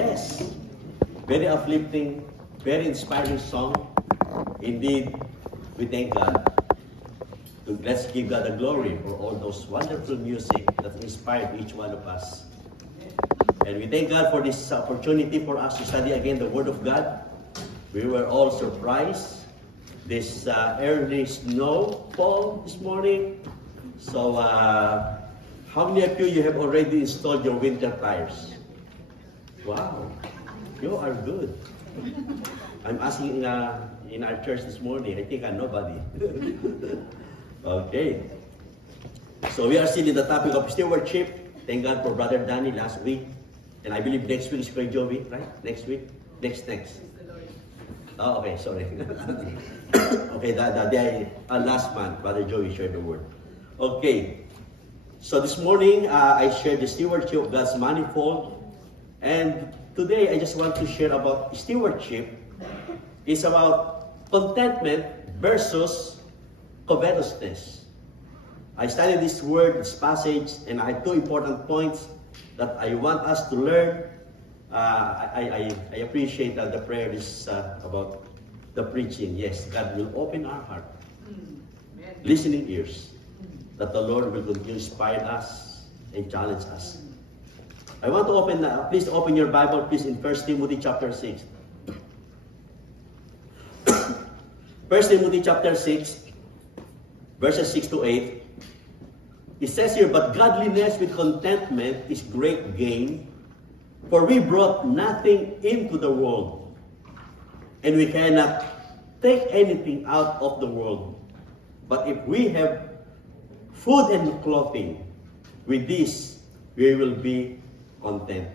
Yes, very uplifting, very inspiring song. Indeed, we thank God. Let's give God the glory for all those wonderful music that inspired each one of us. And we thank God for this opportunity for us to study again the Word of God. We were all surprised. This early snowfall this morning. So, how many of you have already installed your winter tires? Wow, you are good. I'm asking in our church this morning. I think nobody. Okay. So we are still in the topic of stewardship. Thank God for Brother Danny last week. And I believe next week is Brother Joey, right? Next week? Next. Oh, okay, sorry. Okay, last month, Brother Joey shared the word. Okay. So this morning, I shared the stewardship of God's manifold. And today, I just want to share about stewardship. It's about contentment versus covetousness. I studied this word, this passage, and I have two important points that I want us to learn. I appreciate the prayer is about the preaching. Yes, God will open our heart, listening ears, that the Lord will continue to inspire us and challenge us. I want to open, please open your Bible, please, in 1 Timothy chapter 6. 1 Timothy chapter 6, verses 6 to 8. It says here, but godliness with contentment is great gain, for we brought nothing into the world, and we cannot take anything out of the world. But if we have food and clothing, with this we will be content.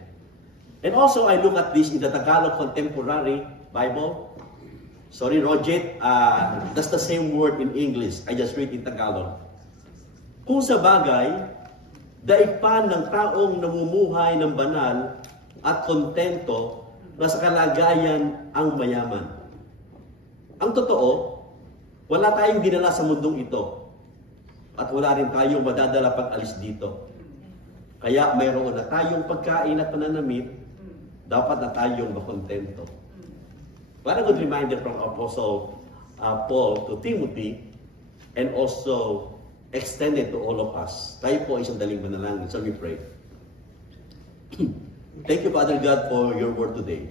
And also I look at this in the Tagalog Contemporary Bible. Sorry, Roget, that's the same word in English. I just read in Tagalog. Kung sa bagay, daipan ng taong namumuhay ng banal at kontento na sa kalagayan ang mayaman. Ang totoo, wala tayong dinala sa mundong ito at wala rin tayong madadala pag alis dito. Kaya mayroon na tayong pagkain at pananamit, dapat na tayong makontento. What a good reminder from Apostle Paul to Timothy, and also extended to all of us. Tayo po ay sandaling manalangin. So we pray. Thank you, Father God, for your word today.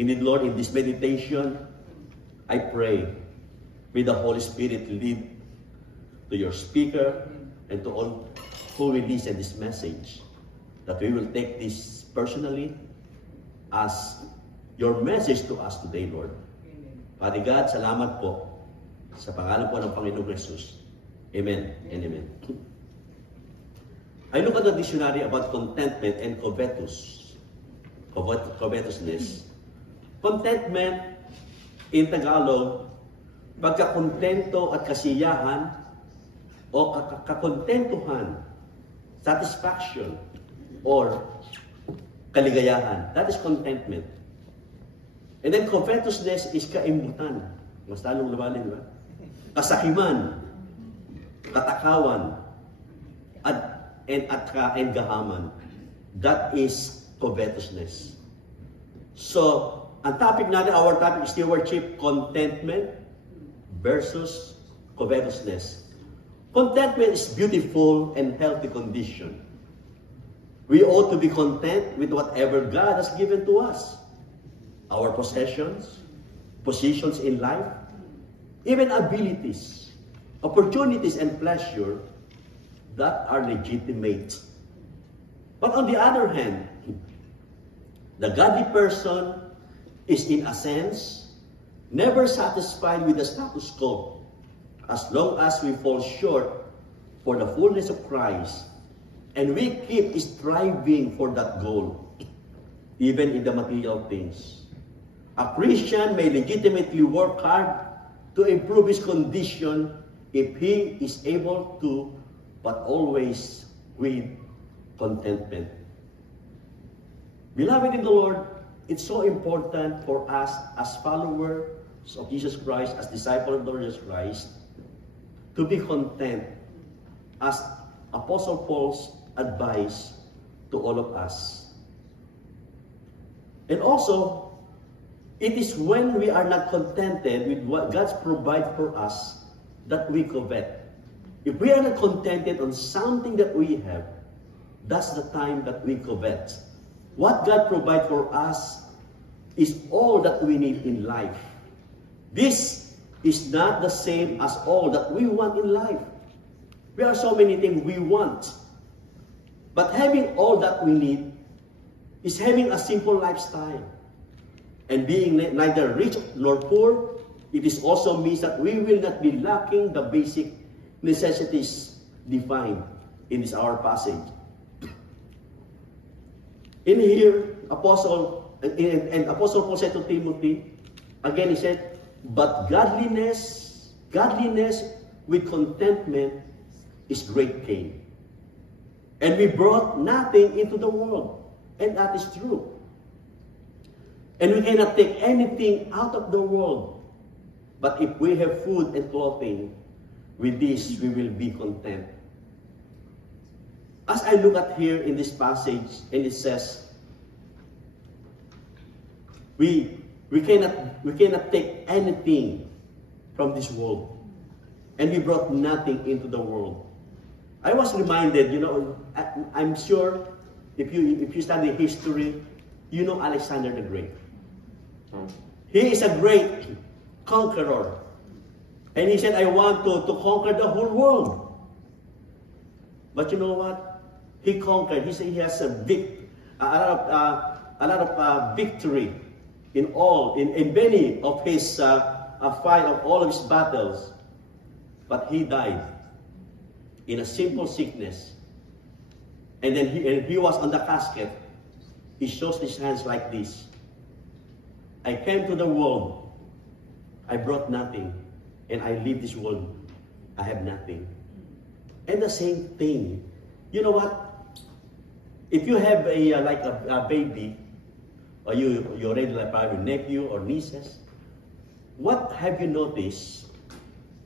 Indeed, Lord, in this meditation, I pray, may the Holy Spirit lead to your speaker and to all who will listen this message, that we will take this personally as your message to us today, Lord. Father God, salamat po sa pangalan po ng Panginoong Jesus. Amen and amen. I look at the dictionary about contentment and covetousness. Contentment in Tagalog, pagkakontento at kasiyahan o kakontentuhan, satisfaction, or kaligayahan. That is contentment. And then covetousness is kaimbutan. Mas talong lumalin, ba? Kasakiman, katakawan, and gahaman. That is covetousness. So, ang topic natin, our topic is stewardship, contentment versus covetousness. Contentment is beautiful and healthy condition. We ought to be content with whatever God has given to us. Our possessions, positions in life, even abilities, opportunities, and pleasure that are legitimate. But on the other hand, the godly person is in a sense never satisfied with the status quo as long as we fall short for the fullness of Christ and we keep striving for that goal, even in the material things. A Christian may legitimately work hard to improve his condition if he is able to, but always with contentment. Beloved in the Lord, it's so important for us as followers of Jesus Christ, as disciples of the Lord Jesus Christ, to be content, as Apostle Paul's advice to all of us. And also, it is when we are not contented with what God's provided for us that we covet. If we are not contented on something that we have, that's the time that we covet. What God provides for us is all that we need in life. This is not the same as all that we want in life. There are so many things we want. But having all that we need is having a simple lifestyle. And being neither rich nor poor, it is also means that we will not be lacking the basic necessities defined in this our passage. In here, Apostle Paul said to Timothy, again he said, but godliness with contentment is great gain. And we brought nothing into the world, and that is true. And we cannot take anything out of the world. But if we have food and clothing, with this we will be content. As I look at here in this passage, and it says, we cannot take anything from this world, and we brought nothing into the world. I was reminded, I'm sure if you study history, you know Alexander the Great. He is a great conqueror, and he said, "I want to conquer the whole world." But you know what? He conquered. He said he has a lot of victory in many of his fight of all of his battles. But he died in a simple sickness. And then he was on the casket. He shows his hands like this. I came to the world. I brought nothing. And I leave this world. I have nothing. And the same thing. You know what? If you have a baby, or you already like your nephew or nieces, what have you noticed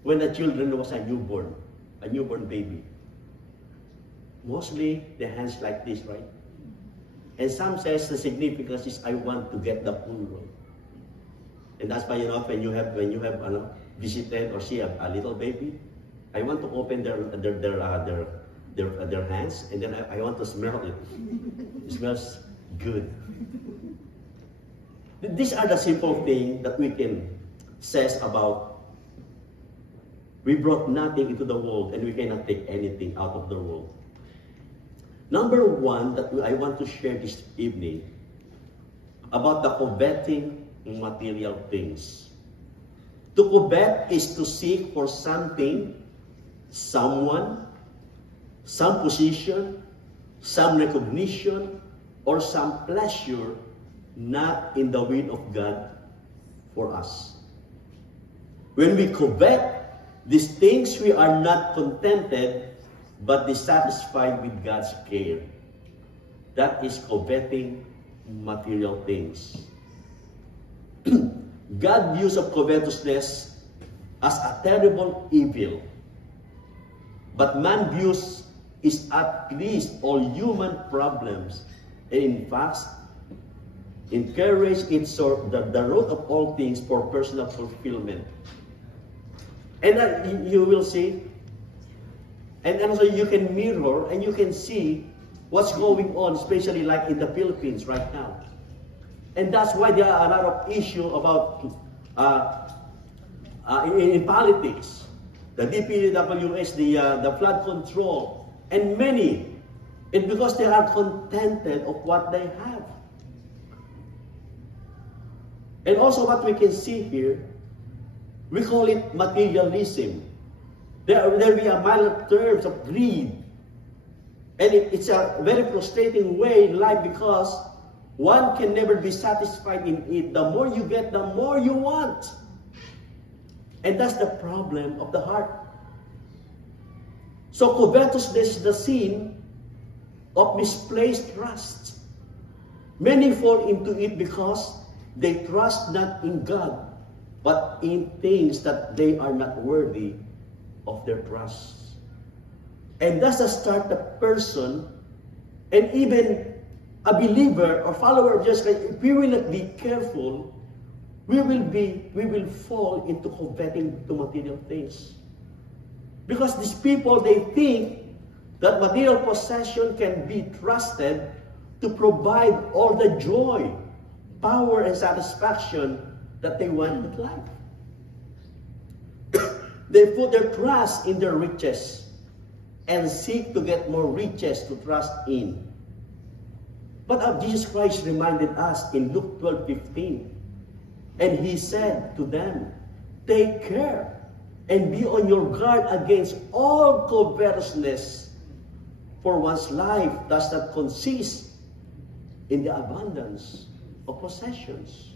when the children was a newborn baby? Mostly the hands like this, right? And some says the significance is I want to get the full. And that's why when you have visited or see a little baby, I want to open their hands, and then I want to smell it. It smells good. These are the simple things that we can says about we brought nothing into the world and we cannot take anything out of the world. Number one that I want to share this evening about the coveting material things. To covet is to seek for something, someone, some position, some recognition, or some pleasure not in the will of God for us. When we covet these things, we are not contented but dissatisfied with God's care. That is coveting material things. God views of covetousness as a terrible evil, but man views it at least all human problems, and in fact encourage it the root of all things for personal fulfillment. And you will see, and also you can mirror and you can see what's going on, especially like in the Philippines right now. And that's why there are a lot of issues about in politics, the DPWH, the flood control, and many. And because they are contented of what they have. And also what we can see here, we call it materialism. There will be a mild terms of greed. And it's a very frustrating way in life because one can never be satisfied in it. The more you get, the more you want. And that's the problem of the heart. So covetousness is the sin of misplaced trust. Many fall into it because they trust not in God, but in things that they are not worthy of their trust. And that's the start the person, and even a believer or follower of Jesus Christ, if we will not be careful, we will fall into coveting the material things. Because these people, they think that material possession can be trusted to provide all the joy, power, and satisfaction that they want in life. They put their trust in their riches and seek to get more riches to trust in. But Jesus Christ reminded us in Luke 12:15, and He said to them, "Take care and be on your guard against all covetousness, for one's life does not consist in the abundance of possessions."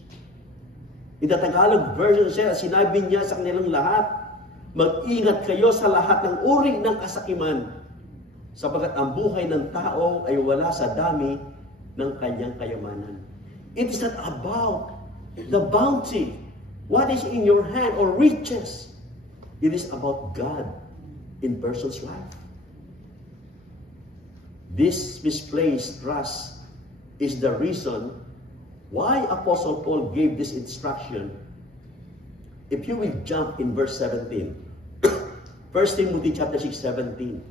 In the Tagalog version siya, sinabi niya sa kanilang lahat, "Mag-ingat kayo sa lahat ng uri ng kasakiman, sapagkat ang buhay ng tao ay wala sa dami ng kanyang kayamanan." It is not about the bounty, what is in your hand, or riches. It is about God in person's life. This misplaced trust is the reason why Apostle Paul gave this instruction. If you will jump in verse 17, 1 Timothy chapter 6:17.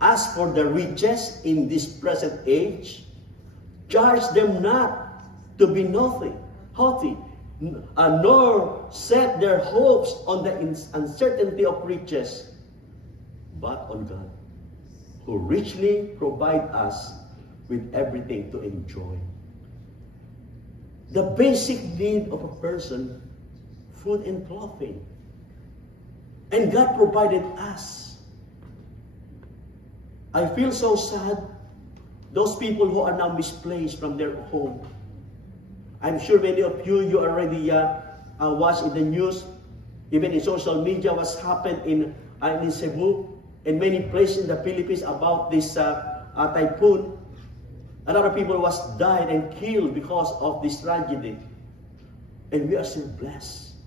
"As for the riches in this present age, charge them not to be haughty, nor set their hopes on the uncertainty of riches, but on God, who richly provide us with everything to enjoy." The basic need of a person, food and clothing. And God provided us. I feel so sad, those people who are now misplaced from their home. I'm sure many of you already watched in the news, even in social media, what's happened in Cebu and many places in the Philippines about this typhoon. A lot of people was died and killed because of this tragedy. And we are still blessed.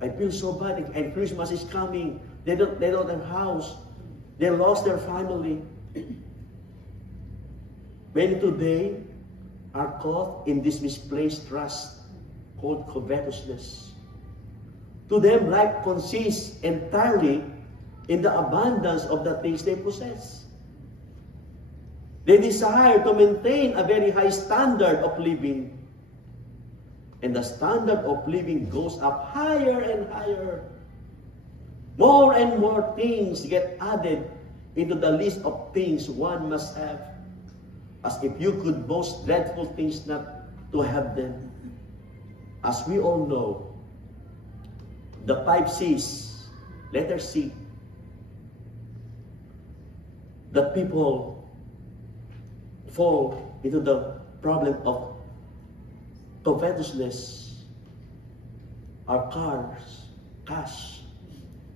I feel so bad. And Christmas is coming. They don't have house. They lost their family. Many today are caught in this misplaced trust called covetousness. To them, life consists entirely in the abundance of the things they possess. They desire to maintain a very high standard of living. And the standard of living goes up higher and higher. More and more things get added into the list of things one must have. As if you could boast dreadful things not to have them. As we all know, the 5 C's, letter C, that people fall into the problem of covetousness, our cars, cash,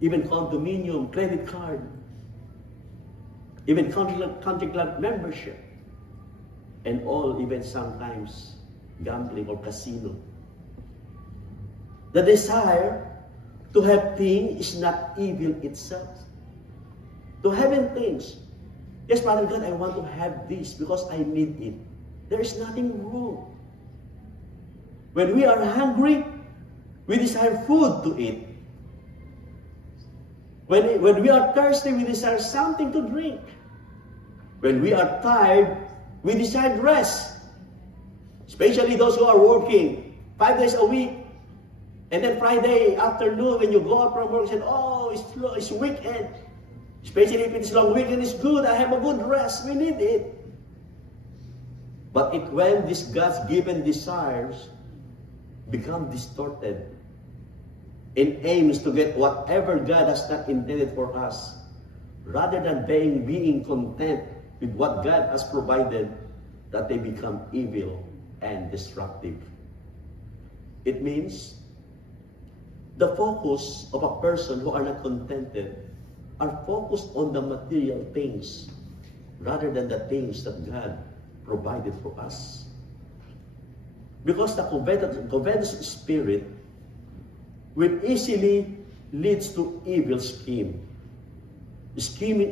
even condominium, credit card, even country club membership, and all, even sometimes gambling or casino. The desire to have things is not evil itself. To having things, yes, Father God, I want to have this because I need it. There is nothing wrong. When we are hungry, we desire food to eat. When we are thirsty, we desire something to drink. When we are tired, we desire rest. Especially those who are working 5 days a week. And then Friday afternoon, when you go out from work, you say, "Oh, it's weekend." Especially if it's long weekend, it's good. I have a good rest. We need it. But when these God's given desires become distorted in aims to get whatever God has not intended for us, rather than being content with what God has provided, that they become evil and destructive. It means the focus of a person who are not contented are focused on the material things rather than the things that God provided for us. Because the covetous spirit will easily leads to evil scheming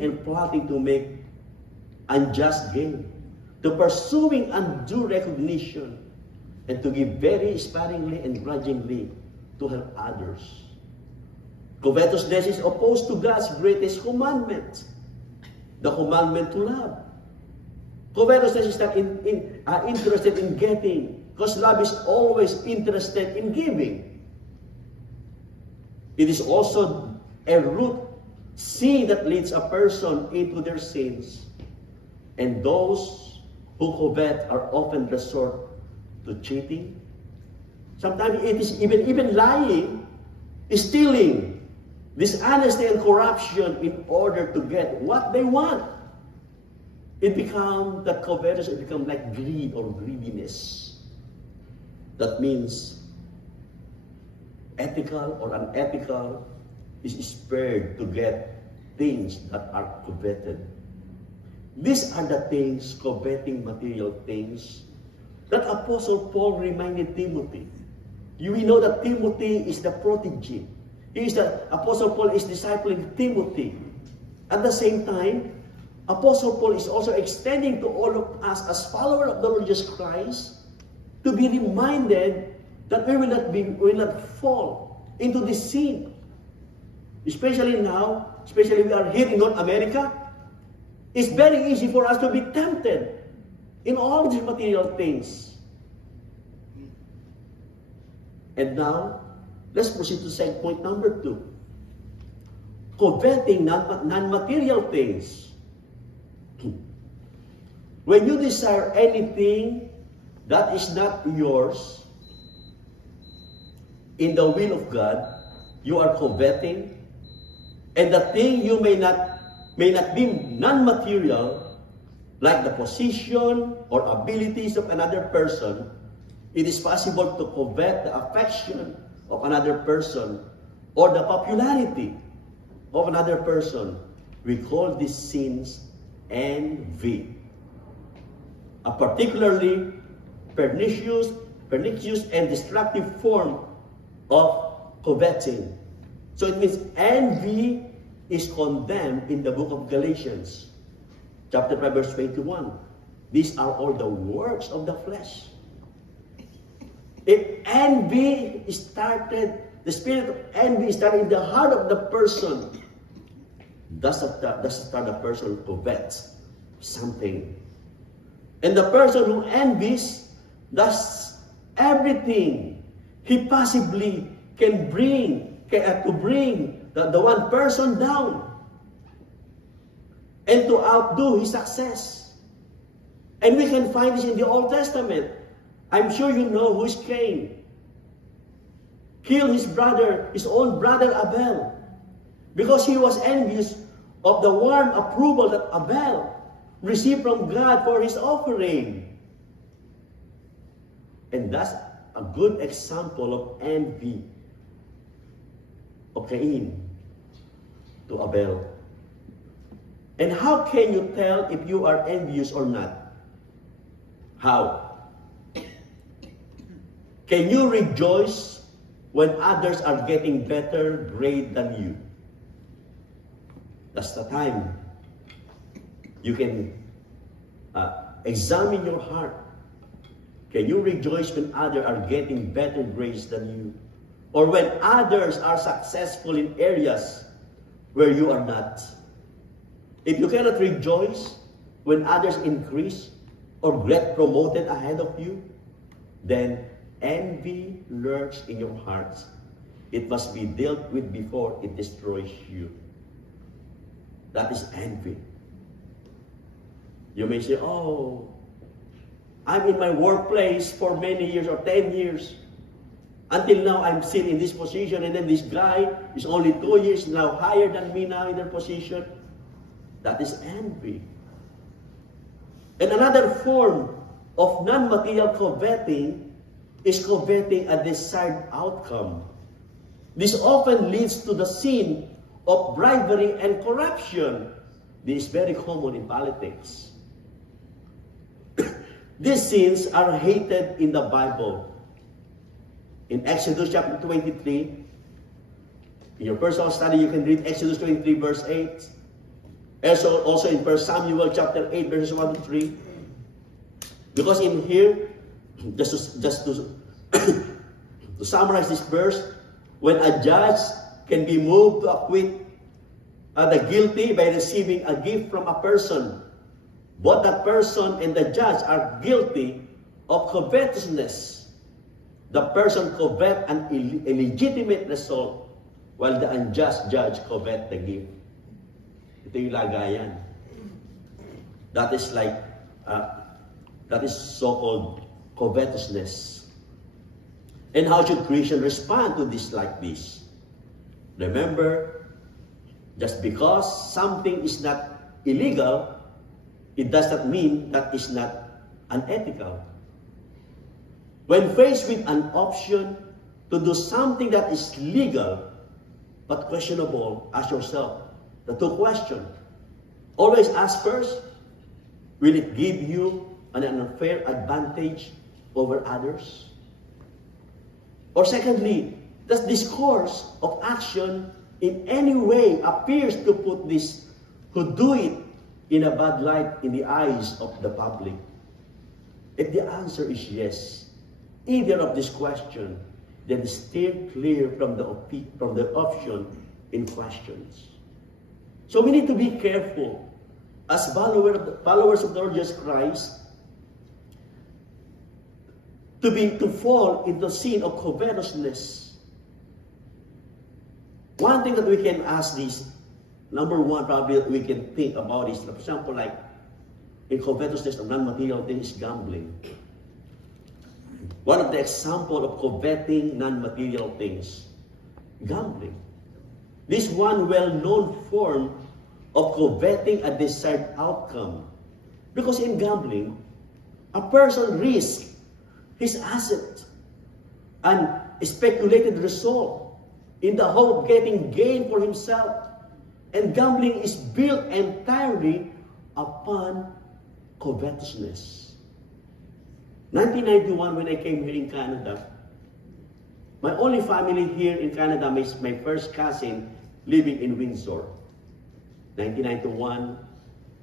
and plotting to make unjust gain, to pursuing undue recognition, and to give very sparingly and grudgingly to help others. Covetousness is opposed to God's greatest commandment, the commandment to love. Covetousness is not interested in getting, because love is always interested in giving. It is also a root sin that leads a person into their sins. And those who covet are often resort to cheating. Sometimes it is even lying, stealing, dishonesty and corruption in order to get what they want. It becomes that covetousness, it becomes like greed or greediness. That means ethical or unethical is spared to get things that are coveted. These are the things, coveting material things, that Apostle Paul reminded Timothy. We know that Timothy is the protege. Apostle Paul is discipling Timothy. At the same time, Apostle Paul is also extending to all of us as followers of the Lord Jesus Christ to be reminded that we will not fall into this sin. Especially now, especially we are here in North America, it's very easy for us to be tempted in all these material things. And now, let's proceed to point number 2. Coveting non-material things. When you desire anything that is not yours, in the will of God, you are coveting, and the thing you may not be non-material, like the position or abilities of another person. It is possible to covet the affection of another person or the popularity of another person. We call these sins envy. A particularly pernicious and destructive form of coveting. So it means envy is condemned in the book of Galatians, chapter 5, verse 21. These are all the works of the flesh. If envy started, the spirit of envy started in the heart of the person, that's the person who covets something. And the person who envies does everything he possibly can to bring the one person down and to outdo his success. And we can find this in the Old Testament. I'm sure you know who is Cain. Killed his own brother Abel, because he was envious of the warm approval that Abel received from God for his offering. And that's a good example of envy of Cain to Abel. And how can you tell if you are envious or not? How? Can you rejoice when others are getting better grade than you? That's the time you can examine your heart. Can you rejoice when others are getting better grades than you? Or when others are successful in areas where you are not? If you cannot rejoice when others increase or get promoted ahead of you, then envy lurks in your hearts. It must be dealt with before it destroys you. That is envy. You may say, oh, I'm in my workplace for many years or 10 years. Until now, I'm still in this position, and then this guy is only 2 years now higher than me now in their position. That is envy. And another form of non-material coveting is coveting a desired outcome. This often leads to the sin of bribery and corruption. This is very common in politics. These sins are hated in the Bible. In Exodus chapter 23, in your personal study, you can read Exodus 23 verse 8. Also in 1 Samuel chapter 8 verses 1 to 3. Because in here, just to, to summarize this verse, when a judge can be moved to acquit the guilty by receiving a gift from a person, both that person and the judge are guilty of covetousness. The person covet an illegitimate result, while the unjust judge covet the gift. Ito yung lagayan. That is like, that is so-called covetousness. And how should Christians respond to this like this? Remember, just because something is not illegal, it does not mean that it's not unethical. When faced with an option to do something that is legal but questionable, ask yourself the two questions. Always ask first, will it give you an unfair advantage over others? Or secondly, does this course of action in any way appears to put this who do it in a bad light in the eyes of the public? If the answer is yes, either of these questions, then steer clear from the option in questions. So we need to be careful as followers of the Lord Jesus Christ to fall into sin of covetousness. One thing that we can ask this, number one, probably that we can think about is, for example, like in covetousness of non-material things, gambling. One of the examples of coveting non-material things, gambling. This one well-known form of coveting a desired outcome. Because in gambling, a person risks his asset and speculated result in the hope of getting gain for himself. And gambling is built entirely upon covetousness. 1991, when I came here in Canada, my only family here in Canada is my first cousin living in Windsor. 1991,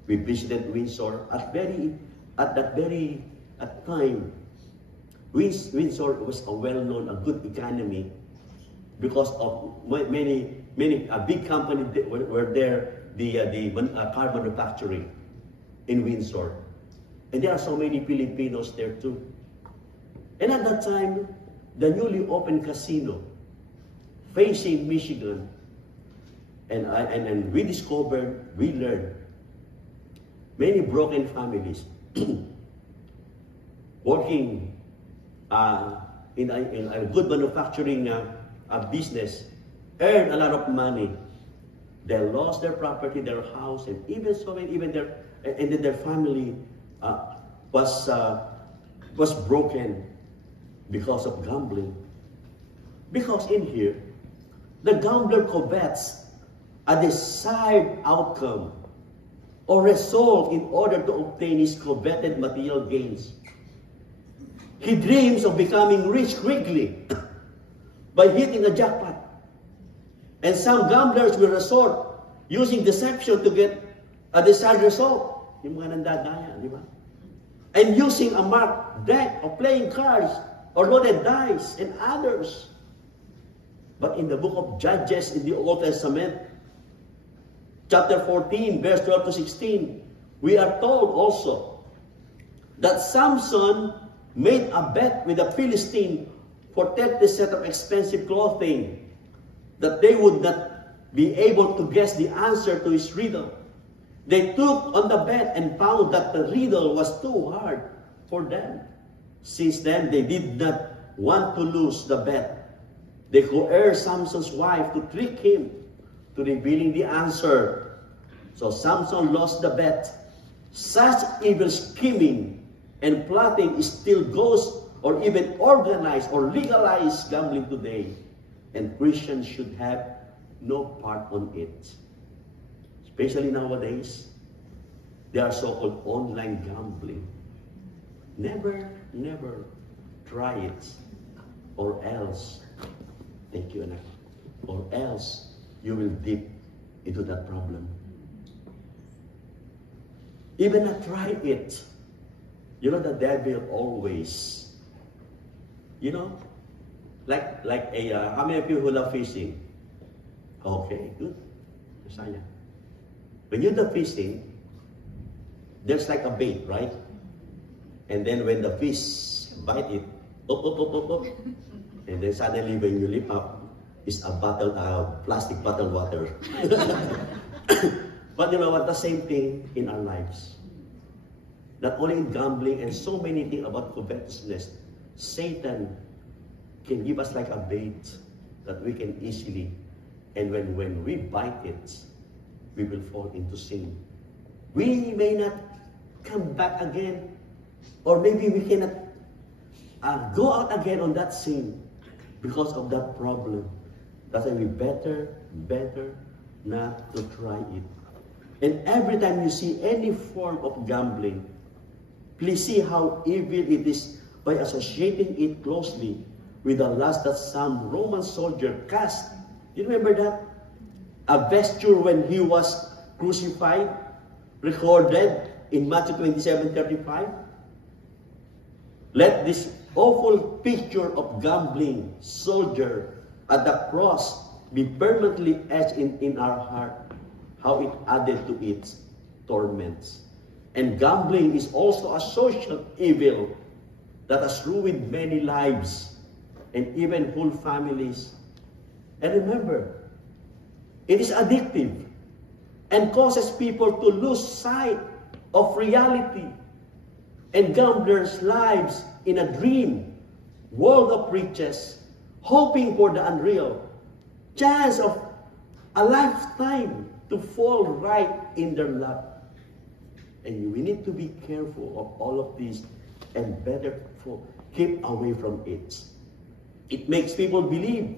we visited Windsor. At that time, Windsor was a well-known, a good economy because of many big companies were there, the car manufacturing in Windsor. And there are so many Filipinos there too. And at that time, the newly opened casino facing Michigan, and we discovered, we learned, many broken families working in a good manufacturing business, earned a lot of money. They lost their property, their house, and even their family was broken because of gambling. Because in here, the gambler covets a desired outcome or result in order to obtain his coveted material gains. He dreams of becoming rich quickly by hitting a jackpot. And some gamblers will resort using deception to get a desired result. Yung mga nandadaya, di ba? And using a marked deck of playing cards or loaded dice and others. But in the book of Judges in the Old Testament, chapter 14, verse 12 to 16, we are told also that Samson made a bet with a Philistine for 30 sets of expensive clothing, that they would not be able to guess the answer to his riddle. They took on the bet and found that the riddle was too hard for them. Since then, they did not want to lose the bet. They coerced Samson's wife to trick him to revealing the answer. So Samson lost the bet. Such evil scheming and plotting still goes or even organized or legalized gambling today. And Christians should have no part on it. Especially nowadays, they are so-called online gambling. Never try it, or else, thank you, anak, or else you will dip into that problem. Even not try it, You know, the devil always, you know, how many of you who love fishing? Okay, good. Masaya. When you do fishing, there's like a bait, right? And then when the fish bite it, up. And then suddenly when you lift up, it's a plastic bottle water. But you know what? The same thing in our lives. Not only in gambling and so many things about covetousness, Satan can give us like a bait that we can easily, and when we bite it, we will fall into sin. We may not come back again, or maybe we cannot go out again on that sin because of that problem. That's why we better not to try it. And every time you see any form of gambling, please see how evil it is by associating it closely with the lust that some Roman soldier cast. You remember that? A vesture when he was crucified, recorded in Matthew 27:35. Let this awful picture of gambling soldier at the cross be permanently etched in our heart, how it added to its torments. And gambling is also a social evil that has ruined many lives and even whole families. And remember, it is addictive and causes people to lose sight of reality and gamblers' lives in a dream world of riches, hoping for the unreal, chance of a lifetime to fall right in their lap. And we need to be careful of all of this and better keep away from it. It makes people believe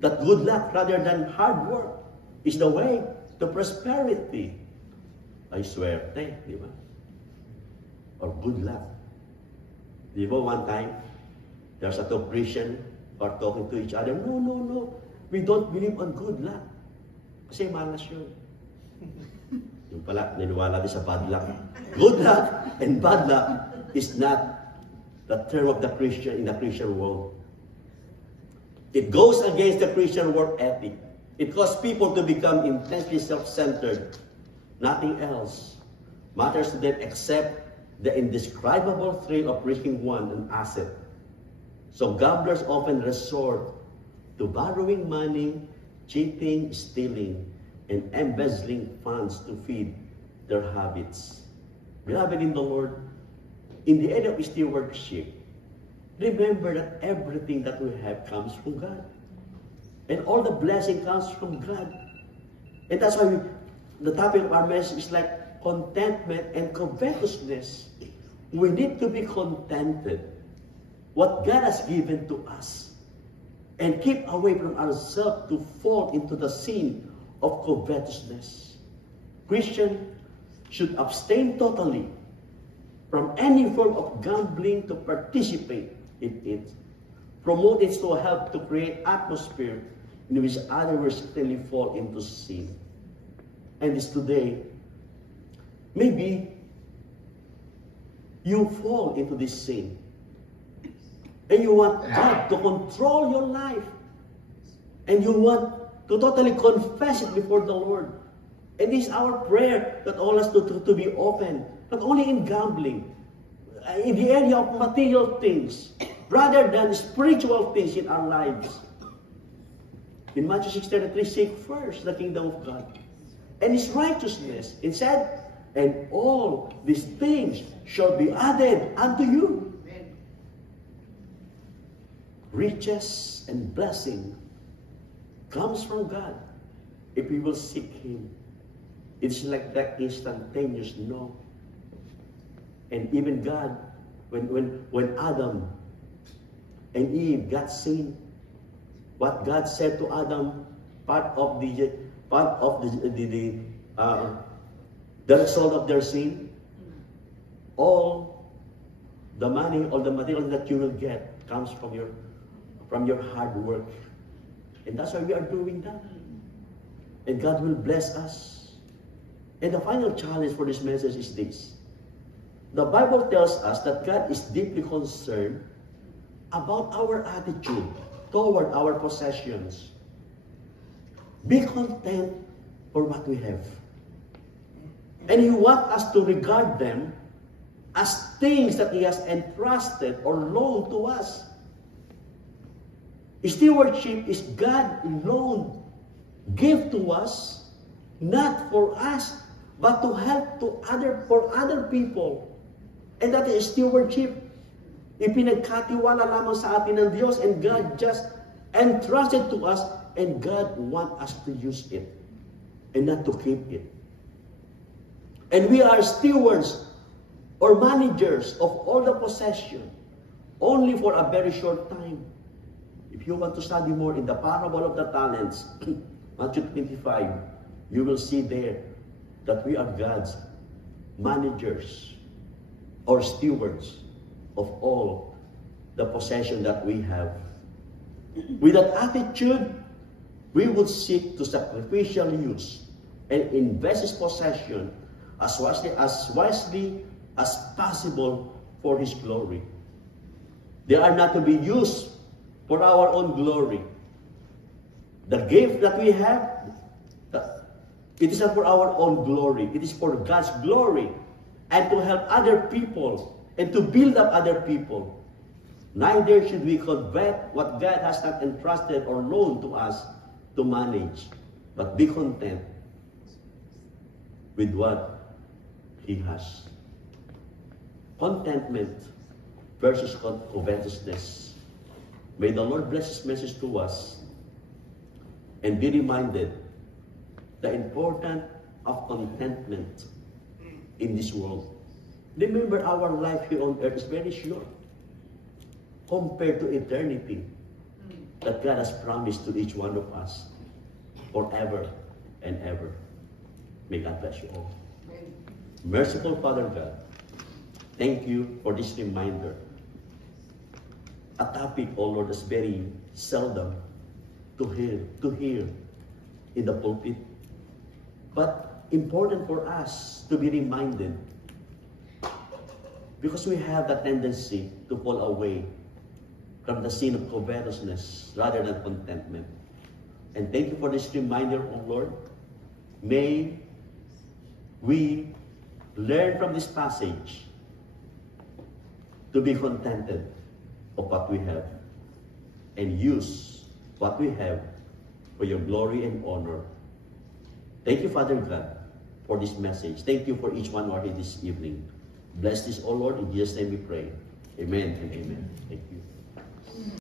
that good luck rather than hard work is the way to prosperity. I swear, di ba? Or good luck. Di ba one time, there's a two Christians are talking to each other, no, we don't believe on good luck. Kasi malas yun. Yung pala, niniwala din sa bad luck. Good luck and bad luck is not the term of the Christian in the Christian world. It goes against the Christian work ethic. It causes people to become intensely self-centered. Nothing else matters to them except the indescribable thrill of risking an asset. So gamblers often resort to borrowing money, cheating, stealing, and embezzling funds to feed their habits. Beloved in the Lord, in the area of stewardship, remember that everything that we have comes from God. And all the blessing comes from God. And that's why the topic of our message is like contentment and covetousness. We need to be contented what God has given to us and keep away from ourselves to fall into the sin of covetousness. Christians should abstain totally from any form of gambling to participate in it. Promote it to help to create atmosphere in which others will certainly fall into sin. And this today, maybe you fall into this sin. And you want God to control your life. And you want to totally confess it before the Lord. And this is our prayer that all us to be open. Not only in gambling, in the area of material things, rather than spiritual things in our lives. In Matthew 6:33, seek first the kingdom of God and His righteousness. It said, and all these things shall be added unto you. Riches and blessing comes from God if we will seek Him. It's like that instantaneous no. And even God, when Adam and Eve got sin, what God said to Adam, part of the result of their sin, all the money, all the material that you will get comes from your hard work. And that's why we are doing that. And God will bless us. And the final challenge for this message is this. the Bible tells us that God is deeply concerned about our attitude toward our possessions. Be content for what we have. And He wants us to regard them as things that He has entrusted or loaned to us. Stewardship is God loaned, give to us, not for us, but to help for other people. And that is stewardship. Ipinagkatiwala lamang sa atin ng Diyos, and God just entrusted to us, and God wants us to use it and not to keep it. And we are stewards or managers of all the possession only for a very short time. If you want to study more in the parable of the talents, Matthew 25, you will see there that we are God's managers or stewards of all the possession that we have. With that attitude, we would seek to sacrificially use and invest His possession as wisely as possible for His glory. They are not to be used for our own glory. The gift that we have, it is not for our own glory. It is for God's glory and to help other people and to build up other people. Neither should we covet what God has not entrusted or loaned to us to manage, but be content with what He has. Contentment versus covetousness. May the Lord bless His message to us and be reminded the importance of contentment in this world. Remember, our life here on earth is very short compared to eternity that God has promised to each one of us forever and ever. May God bless you all. Merciful Father God, thank you for this reminder. A topic, oh Lord, that's very seldom to hear in the pulpit. But important for us to be reminded, because we have that tendency to fall away from the sin of covetousness rather than contentment. And thank you for this reminder, O Lord. May we learn from this passage to be contented of what we have and use what we have for your glory and honor. Thank you, Father God, for this message. Thank you for each one who are here this evening. Bless this, O Lord. In Jesus' name we pray. Amen and amen.